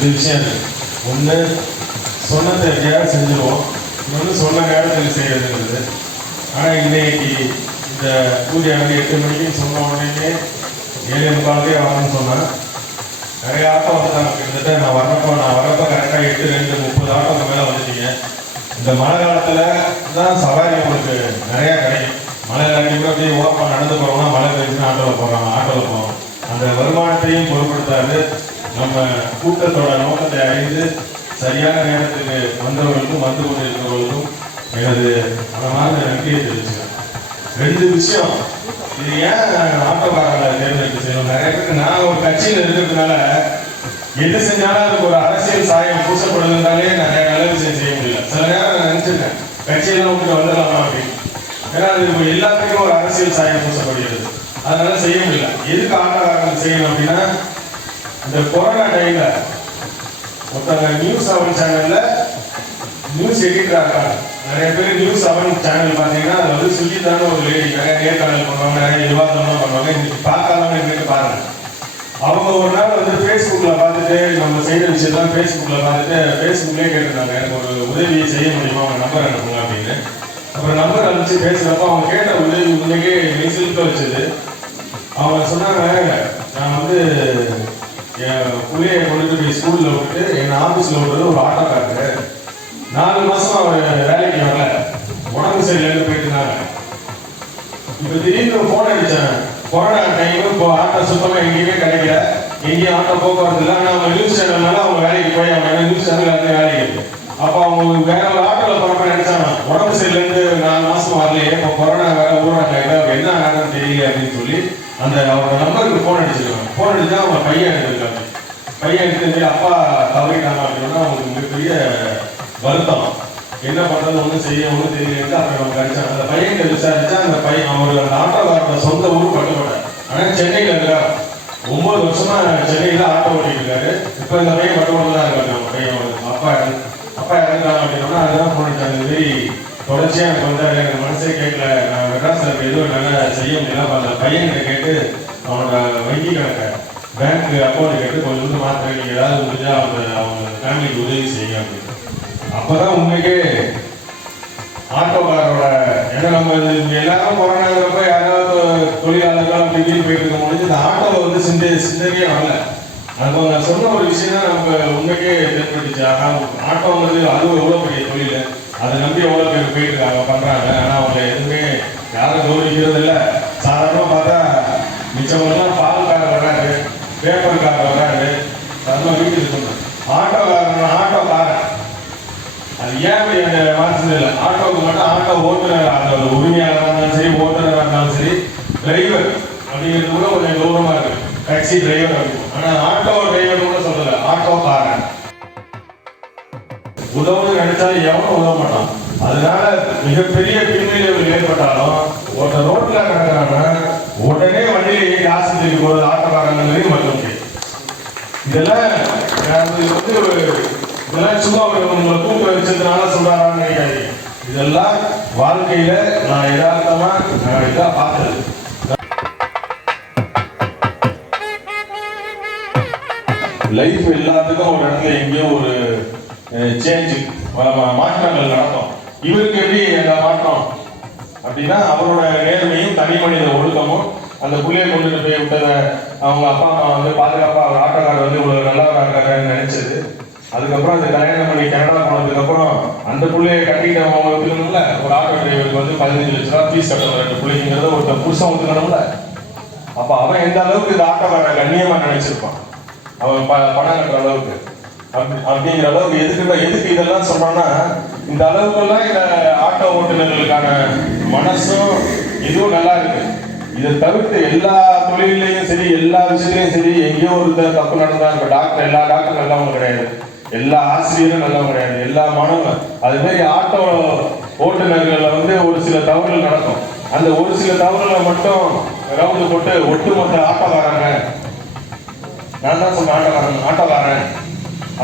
ரெண்டு விஷயம் இருக்குது. ஒன்று சொன்னதை எப்படியாவது செஞ்சுருவோம், இன்னொன்று சொன்ன நேரத்தில் செய்யறதுங்கிறது. ஆனால் இன்னைக்கு இந்த பூஜை வந்து 8 மணிக்குன்னு சொன்ன உடனே 7:45 வரணும்னு சொன்னேன். நிறைய ஆட்டம் வந்துட்டாங்க. கிட்டத்தட்ட நான் வரப்போ கரெக்டாக 8:30 ஆட்டம் அந்த மேலே வந்துட்டீங்க. இந்த மழை காலத்தில் தான் சவாரி உங்களுக்கு நிறையா கிடைக்கும். மழை இல்லாட்டி கூட அப்படியே ஓரமாக நடந்து போகிறோம்னா மழை பெருசுன்னா ஆட்டோவில் போகிறோம். அந்த வருமானத்தையும் பொருட்படுத்தாது நம்ம கூட்டத்தோட நோக்கத்தை அறிந்து சரியான நேரத்துக்கு வந்தவர்களுக்கும் வந்து கொண்டு இருக்கிறவர்களுக்கும் எனது மனமான நன்றியை தெரிவிச்சுக்கிறேன். 2 விஷயம். இது ஏன் ஆட்டோக்காரங்களை தேர்ந்தெடுத்து செய்யணும்? நிறைய பேருக்கு நான் ஒரு கட்சியில் இருக்கிறதுனால எது செஞ்சாலும் அதுக்கு ஒரு அரசியல் சாயம் பூசப்படுறதுனாலே நிறைய நல்ல விஷயம் செய்ய முடியல. சில நேரம் நான் நினைச்சிருக்கேன் கட்சியெல்லாம் உங்களுக்கு வந்துடலாமா அப்படின்னு. ஏன்னா அது எல்லாத்துக்கும் ஒரு அரசியல் சாயம் பூசப்படுகிறது, அதனால செய்ய முடியல. எதுக்கு ஆட்டோக்காரர்கள் செய்யணும் அப்படின்னா, இந்த கொரோனா டைம்ல ஒருத்தவங்க நியூஸ் 7 சேனல்ல நியூஸ் எடிட்டரா இருக்காங்க. நிறைய பேர் நியூஸ் 7 சேனல் பார்த்தீங்கன்னா அது வந்து சுஜிதான ஒரு லேடி நிறைய நேர்காணல் பண்ணுவாங்க, நிறைய விவாதம்லாம் பண்ணுவாங்க. இன்னைக்கு பார்க்காதவங்க எங்களுக்கு பாருங்க. அவங்க ஒரு நாள் வந்து ஃபேஸ்புக்கில் பார்த்துட்டு நம்ம செய்கிற விஷயத்தான் ஃபேஸ்புக்கில் பார்த்துட்டு ஃபேஸ்புக்லேயே கேட்டிருந்தாங்க, எனக்கு ஒரு உதவியை செய்ய முடியுமா, அவங்க நம்பர் அனுப்புங்க அப்படின்னு. அப்புறம் நம்பர் அனுப்பிச்சு பேசுகிறப்போ அவங்க கேட்ட உதவி உண்மைக்கே மெய்சிலுக்க வச்சது. அவங்க சொன்னாங்க, நான் வந்து என் பிள்ளையை கொண்டுட்டு போய் ஸ்கூலில் விட்டுட்டு என் ஆஃபீஸில் விடுறது ஒரு ஆட்டோக்காரரு. 4 மாதம் அவர் வேலைக்கு வரல, உடம்பு சரியில்லைன்னு போயிட்டுருந்தாங்க. இப்போ திடீர்னு ஃபோன் அடித்தேன். கொரோனா டைம், இப்போ ஆட்டோ சுத்தமாக எங்கேயுமே கிடைக்கல, எங்கேயும் ஆட்டோ போக்குவரத்து இல்லை. ஆனால் அவங்க நியூஸ் சேனல்னால அவங்க வேலைக்கு போய் அவங்க நியூஸ் சேனல் வந்து வேலைக்கு இருக்கு. அப்போ அவங்க வேற ஒரு ஆட்டோவில் போகிறப்ப நினைச்சாங்க, உடம்பு சரியிலேருந்து 4 மாதம் வரலையே, இப்போ கொரோனா வேற ஊராக என்ன ஆகுதுன்னு தெரியல அப்படின்னு சொல்லி அந்த அவரோட நம்பருக்கு ஃபோன் அடிச்சிருக்காங்க. ஃபோன் அடிச்சா அவங்க பையன் எடுத்துருக்காங்க. பையன் எடுத்து அப்பா தவறிட்டாங்க அப்படின்னா அவங்களுக்கு மிகப்பெரிய வருத்தம். என்ன பண்ணுறது ஒன்றும் செய்ய ஒன்றும் தெரியல. அப்புறம் அவங்க அடிச்சாங்க. அந்த பையன் விசாரிச்சா அந்த பையன் அவர் அந்த ஆட்டோக்காரோட சொந்த ஊர் பட்டுக்கோட்டை, ஆனால் சென்னையில் இருக்கார். 9 வருஷமா சென்னையில் ஆட்டோ ஓட்டிட்டு இருக்காரு. இப்போ இந்த பையன் பட்டுக்கோட்டை தான் இருக்காரு. அவங்க பையன் அப்பா இறந்துட்டாங்க அப்படின்னா அதுதான் ஃபோன் அடிச்சாங்க. இந்த மாதிரி தொடர்ச்சியாக எனக்கு வந்தாரு, எனக்கு மனசே கேட்கல, நான் மெட்ராஸில் எதுவும் என்னால் செய்ய முடியல. அப்போ அந்த பையன்கிட்ட கேட்டு அவனோட வங்கி கணக்கை பேங்க் அக்கௌண்ட் கேட்டு கொஞ்சம் மாத்திரை நீங்கள் ஏதாவது முடிஞ்சா அவங்க ஃபேமிலிக்கு உதவி செய்யுங்க அப்படின்னு. அப்போதான் உண்மைக்கே ஆட்டோக்காரோட ஏன்னா நம்ம எல்லாரும் கொரோனாங்கிறப்ப யாராவது தொழிலாளர்கள் அப்படி இப்படின்னு போயிட்டு இருக்க முடிஞ்சு இந்த ஆட்டோவை வந்து சிந்தனையே வரல. அப்போ நான் சொன்ன ஒரு விஷயம் தான் நமக்கு உண்மைக்கே ஏற்பட்டுச்சு. ஆனால் ஆட்டோங்கிறது அதுவும் எவ்வளோ பெரிய தொழில், அதை நம்பி எவ்வளோ பேர் போயிட்டு இருக்காங்க பண்ணுறாங்க. ஆனால் அவங்க எதுவுமே யாரும் கௌரவிக்கிறது இல்லை. சாதாரணமாக பார்த்தா மிச்சவங்கெல்லாம் பால்காரர் வராரு, பேப்பர்காரர் வராரு, அதெல்லாம் வீட்டுக்கு சொன்னேன். ஆட்டோக்காரன் அது ஏன் அப்படி அந்த மாற்றது இல்லை. ஆட்டோவுக்கு மட்டும் ஆட்டோ ஓட்டுநர், அந்த உரிமையாளராக இருந்தாலும் சரி, ஓட்டுநராக இருந்தாலும் சரி, டிரைவர் அப்படிங்கிறது கூட கொஞ்சம் கௌரவமாக இருக்கு. டாக்ஸி டிரைவர் அப்படின்னு. ஆனால் ஆட்டோ டிரைவர் கூட சொல்லலை, ஆட்டோக்காரன். உதவுன்னு நினைச்சாலும் எவனும் உதவ மாட்டான். அதனால மிகப்பெரிய பின்விளைவுகள் ஏற்பட்டாலும் ஒருத்தர் ரோட்ல கிடக்கிறாங்க உடனே வண்டியில ஏறி ஆஸ்பத்திரிக்கு போறது ஆட்டோக்காரங்களையும் மட்டும் முடியும். இதெல்லாம் இதெல்லாம் சும்மா உங்களை கூப்பிட வச்சதுனால சொல்றாரான்னு நினைக்காதீங்க. இதெல்லாம் வாழ்க்கையில நான் யதார்த்தமா நான் இதான் பார்த்தது. லைஃப் எல்லாத்துக்கும் ஒரு இடத்துல எங்கேயோ ஒரு சேஞ்ச் மாற்றங்கள் நடக்கும். இவருக்கு எப்படி அந்த மாற்றம் அப்படின்னா அவரோட நேர்மையும் தனி மனித ஒழுக்கமும் அந்த பிள்ளையை கொண்டுட்டு போய் விட்டதை அவங்க அப்பா அம்மா வந்து பாதுகாப்பா அவர் ஆட்டோக்காரர் வந்து இவ்வளவு நல்லவராக இருக்காருன்னு நினைச்சது. அதுக்கப்புறம் அந்த கல்யாணம் பண்ணி கனடா போனதுக்கு அப்புறம் அந்த பிள்ளையை கட்டிக்கிட்டவங்க ஒத்துக்கணும்ல. ஒரு ஆட்டோ டிரைவருக்கு வந்து 15 லட்ச ரூபா ஃபீஸ் கட்டணும் 2 பிள்ளைங்கிறத ஒருத்தர் புருஷன் ஒத்துக்கணும்ல. அப்ப அவன் எந்த அளவுக்கு இந்த ஆட்டோக்காரரை கண்ணியமா நினைச்சிருப்பான், அவன் பணம் கட்டுற அளவுக்கு அப்படிங்கிற அளவுக்கு. எதுக்கு இதெல்லாம் சொல்றோம்னா, இந்த அளவுக்குலாம் இந்த ஆட்டோ ஓட்டுநர்களுக்கான மனசும் இதுவும் நல்லா இருக்கு. இதை தவிர்த்து எல்லா தொழிலையும் சரி, எல்லா விஷயத்திலையும் சரி, எங்கேயோ ஒரு தப்பு நடந்தா இப்ப டாக்டர் எல்லா டாக்டரும் நல்லவங்க கிடையாது, எல்லா ஆசிரியரும் நல்லவங்க கிடையாது, எல்லா மாணவர்களும். அது மாதிரி ஆட்டோ ஓட்டுநர்கள்ல வந்து ஒரு சில தவறுகள் நடக்கும். அந்த ஒரு சில தவறுகளை மட்டும் ரவுண்டு போட்டு ஒட்டுமொத்த ஆட்டோக்காரங்க, நான் தான் சொல்றேன் ஆட்டோக்காரன்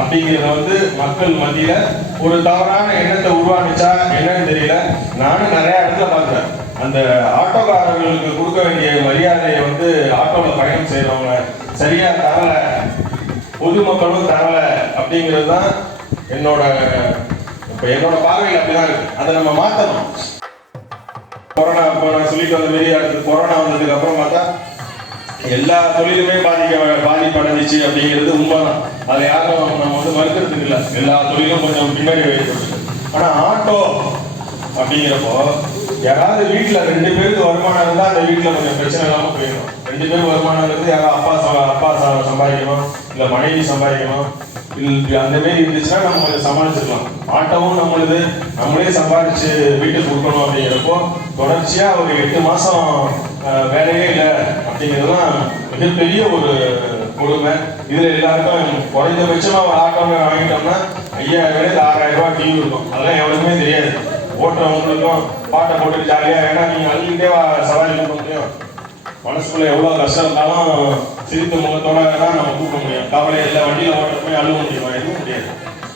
அப்படிங்கிறத வந்து மக்கள் மத்தியில ஒரு தவறான எண்ணத்தை உருவானிச்சா என்னன்னு தெரியல. நானும் நிறைய இடத்துல பார்க்கிறேன். அந்த ஆட்டோக்காரர்களுக்கு கொடுக்க வேண்டிய மரியாதையை வந்து ஆட்டோல பயணம் செய்யறவங்க சரியா தரல. பொதுமக்களும் தரல அப்படிங்கிறது தான் என்னோட பார்வையில் அப்படிதான் இருக்கு. அதை நம்ம மாற்றணும். கொரோனா இப்போ நான் சொல்லிட்டு வந்த மாரி அடுத்து கொரோனா வந்ததுக்கு அப்புறம் பார்த்தா எல்லா தொழிலுமே பாதிப்படைஞ்சிச்சு அப்படிங்கிறது உண்மைதான். அதை யாரும் நம்ம மறுக்கிறதுக்கு இல்லை. எல்லா தொழிலும் கொஞ்சம் பின்னாடி வைக்கப்பட்டு. ஆனால் ஆட்டோ அப்படிங்கிறப்போ யாராவது வீட்டில் 2 பேருக்கு வருமானம் இருந்தால் அந்த வீட்டில் கொஞ்சம் பிரச்சனை இல்லாமல் போயிடும். 2 பேருக்கு வருமானம் இருந்து யாராவது அப்பா சம்பாதிக்கணும், இல்லை மனைவி சம்பாதிக்கணும், இல்லை அந்த மாரி இருந்துச்சுன்னா நம்ம கொஞ்சம் சமாளிச்சிருக்கலாம். ஆட்டோவும் நம்மளே சம்பாதிச்சு வீட்டுக்கு கொடுக்கணும் அப்படிங்கிறப்போ தொடர்ச்சியாக ஒரு 8 மாதம் வேலையே இல்லை அப்படிங்கிறதுலாம் மிகப்பெரிய ஒரு கொடுமை. இதில் எல்லாருக்கும் குறைந்தபட்சமாக ஒரு ஆட்டோ வாங்கிட்டோம்னா 5000 6000 ரூபாய் டிவி இருக்கும். அதெல்லாம் எவருக்குமே தெரியாது. ஓட்டுறவங்களுக்கும் பாட்டை போட்டு ஜாலியாக, ஏன்னா நீங்கள் அள்ளிக்கிட்டே சவாரி பண்ண முடியும். மனசுக்குள்ள எவ்வளோ கஷ்டம் இருந்தாலும் சிரித்த முகத்தோட தான் நம்ம கூப்பிட முடியும். கவலை இல்லை, வண்டியில் ஓட்ட போய் அழுவ முடியுமா? எதுவும் முடியாது.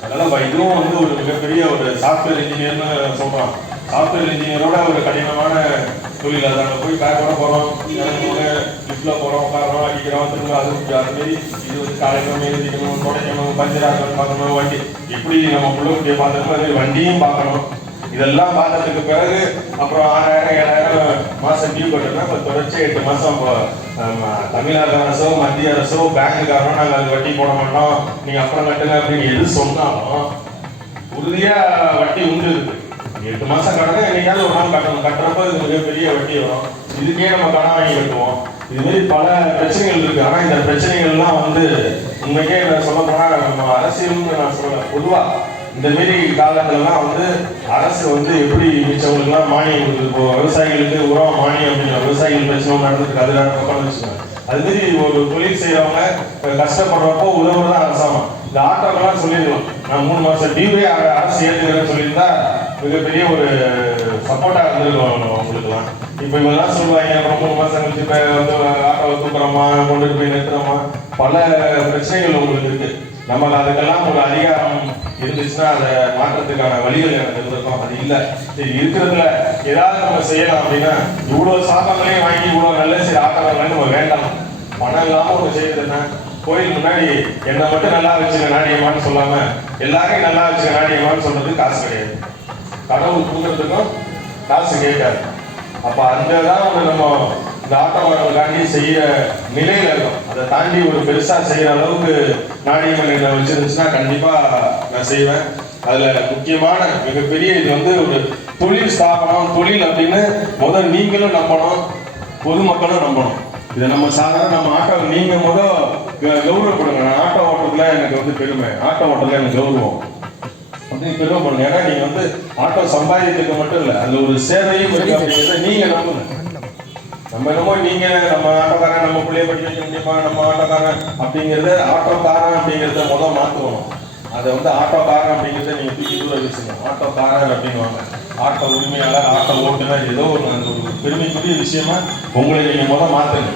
அதனால இதுவும் ஒரு மிகப்பெரிய ஒரு சாஃப்ட்வேர் இன்ஜினியர்னு சொல்கிறோம். சாஃப்ட்வேர் இன்ஜினியரோட ஒரு கடினமான தொழில். அதை நாங்கள் போய் பேக்கோட போகிறோம், லிஃப்டில் போகிறோம், உட்காரோம், அடிக்கிறோம், திரும்ப அதுமாரி இது காலையில் எழுதிக்கணும், துடைக்கணும், பஞ்சராக பார்க்கணும், வண்டி எப்படி நம்ம பிள்ளைக்குட்டியை பார்த்துக்கணும், அதே வண்டியும் பார்க்கணும். இதெல்லாம் பார்த்ததுக்கு பிறகு அப்புறம் 6000 7000 மாதம் டியூ கட்டணும். இப்போ தொடர்ச்சி 8 மாதம் தமிழ்நாடு அரசோ மத்திய அரசோ பேங்குக்காரனோ நாங்கள் அது வட்டி போட மாட்டோம், நீங்கள் அப்புறம் கட்டுங்க அப்படின்னு எது சொன்னாலும் உறுதியாக வட்டி உண்டு இருக்கு. 8 மாதம் கடனை என்னைக்காவது ஒரு நாள் கட்டணும். கட்டுறப்போ இது மிகப்பெரிய வட்டி வரும். இதுக்கே நம்ம கடன் வாங்கி கட்டுவோம். இதுமாரி பல பிரச்சனைகள் இருக்கு. ஆனால் இந்த பிரச்சனைகள்லாம் உண்மைக்கே சொல்ல போனால் நம்ம அரசியல்னு நான் சொல்லலை, பொதுவாக இந்த மாரி காலத்துலலாம் அரசு எப்படி மிச்சவங்களுக்குலாம் மானியம் கொடுக்குது. இப்போ விவசாயிகளுக்கு உரம் மானியம் அப்படிங்கிற விவசாயிகள் பிரச்சனை நடந்துருக்கு. அது பக்கம் வச்சுக்கோங்க. அதுமாரி ஒரு தொழில் செய்கிறவங்க கஷ்டப்படுறப்போ உதவுறதான் அரசாங்கம். இந்த ஆட்டோக்கெல்லாம் சொல்லிடலாம், நான் 3 மாதம் டியூவே அரசு ஏற்றுக்கிறேன்னு சொல்லியிருந்தா மிகப்பெரிய ஒரு சப்போர்ட்டாக இருந்திருக்கும் அவங்களுக்குலாம். இப்போ இவங்கெல்லாம் சொல்லுவாங்க, அப்புறம் 3 மாதம் கழிச்சு ஆட்டோவை தூக்குறோமா, கொண்டு போய் நிறுத்துறோமா, பல பிரச்சனைகள் உங்களுக்கு இருக்கு. நமக்கு அதுக்கெல்லாம் ஒரு அதிகாரம் இருந்துச்சுன்னா அதை மாற்றத்துக்கான வழிகள் எனக்கு இருந்திருக்கும். அது இல்லை. சரி, இருக்கிறதுல ஏதாவது நம்ம செய்யலாம் அப்படின்னா இவ்வளோ சாப்பாடுகளையும் வாங்கி இவ்வளோ நல்ல சரி ஆட்டோலாம் நம்ம வேண்டாம். பணம் இல்லாமல் ஒன்று செய்யறது என்ன, கோயில் முன்னாடி என்னை மட்டும் நல்லா வச்சுக்க நாடியமான்னு சொல்லாம எல்லாரையும் நல்லா வச்சுக்க நாடியமான்னு சொல்றது காசு கிடையாது. கடவுள் கொடுக்கறதுக்கும் காசு கேட்காது. அப்போ அந்த தான் நம்ம இந்த ஆட்டோக்காரர்களுக்காண்டி செய்ய நிலையில இருக்கும். அதை தாண்டி ஒரு பெருசா செய்யற அளவுக்கு நாடியமன் என்ன வச்சிருந்துச்சுன்னா கண்டிப்பா நான் செய்வேன். அதுல முக்கியமான மிகப்பெரிய இது ஒரு தொழில் ஸ்தாபனம். தொழில் அப்படின்னு முதல் நீங்களும் நம்பணும், பொதுமக்களும் நம்பணும். இதை நம்ம சாதாரண நம்ம ஆட்டோ நீங்க கௌரவப்படுங்க. நான் ஆட்டோ ஓட்டுறதுல எனக்கு பெருமை, ஆட்டோ ஓட்டுறதுல எனக்கு கௌரவம் அப்படின்னு பெருமைப்படுங்க. ஏன்னா நீங்க ஆட்டோ சம்பாதிக்கிறதுக்கு மட்டும் இல்லை, அதுல ஒரு சேவையும் இருக்கு அப்படிங்கிறத நீங்க நம்புங்க. நம்ம என்னமோ நீங்க நம்ம ஆட்டோக்காரன் நம்ம பிள்ளைய படிக்க வைக்க முடியுமா, நம்ம ஆட்டோக்காரன் அப்படிங்கிறத ஆட்டோக்காரன் அப்படிங்கிறத மாற்றுவோம். அதை ஆட்டோக்காரன் அப்படிங்கிறத நீங்க தூக்கி தூர வச்சுங்க. ஆட்டோக்காரன் அப்படின்வாங்க. ஆட்டோ உரிமையாளர், ஆட்டோ ஓட்டுநர், ஏதோ ஒரு பெருமைக்குரிய விஷயமா உங்களை நீங்க மாற்றுங்க.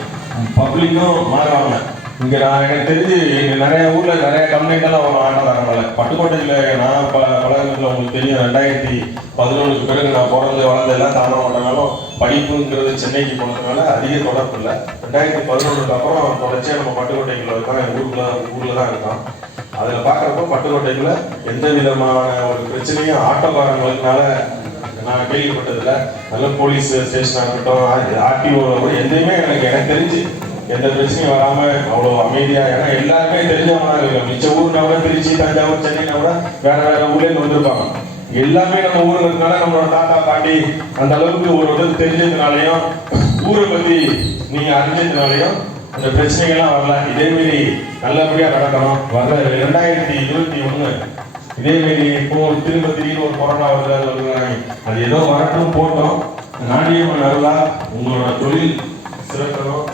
பப்ளிக்கும் மாறுவாங்க. இங்கே எனக்கு தெரிஞ்சு நிறைய ஊரில் நிறைய கம்ப்ளைண்ட்லாம் வரும் ஆட்டோக்காரனால. பட்டுக்கோட்டையில் நான் பழகுறதுல உங்களுக்கு தெரியும், 2011 பிறகு நான் பிறந்து வளர்ந்து எல்லாம் தாண்டவனாலும் படிப்புங்கிறது சென்னைக்கு போனதுனால அதிக தொடர்பு இல்லை. 2011 அப்புறம் தொடர்ச்சியாக நம்ம பட்டுக்கோட்டைக்குள்ள இருக்கோம், எங்கள் ஊரில் தான் இருக்கோம். அதில் பார்க்குறப்போ பட்டுக்கோட்டைக்குள்ள எந்த விதமான ஒரு பிரச்சனையும் ஆட்டோக்காரங்களுக்குனால நான் கேள்விப்பட்டதில்லை. நல்ல போலீஸ் ஸ்டேஷனாக இருக்கட்டும், ஆர்டிஓ கூட எதையுமே எனக்கு தெரிஞ்சு எந்த பிரச்சனையும் வராம அவ்வளோ அமைதியா. ஏன்னா எல்லாருமே தெரிஞ்சவங்க இருக்கு. மிச்ச ஊர்னா கூட திருச்சி, தஞ்சாவூர், சென்னைனா கூட வேற வேற ஊர்லேருந்து வந்திருப்பாங்க. எல்லாமே நம்ம ஊருக்கு இருக்கனால நம்மளோட தாத்தா பாட்டி அந்த அளவுக்கு ஒரு தெரிஞ்சதுனாலையும் ஊரை பத்தி நீங்க அறிஞ்சதுனாலையும் அந்த பிரச்சனைகள்லாம் வரல. இதேமாரி நல்லபடியா நடக்கணும். வர 2021 இதேமாரி இப்போ திரும்ப திடீர்னு ஒரு கொரோனா வருது, அது ஏதோ வரட்டும் போட்டோம். நாடியம்மன் அருளா உங்களோட தொழில் சிறக்கணும்.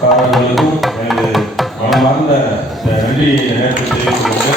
காரர்களுக்கும் எனது மனமார்ந்த நன்றி நேரத்தில் தெரிவித்துக் கொண்டு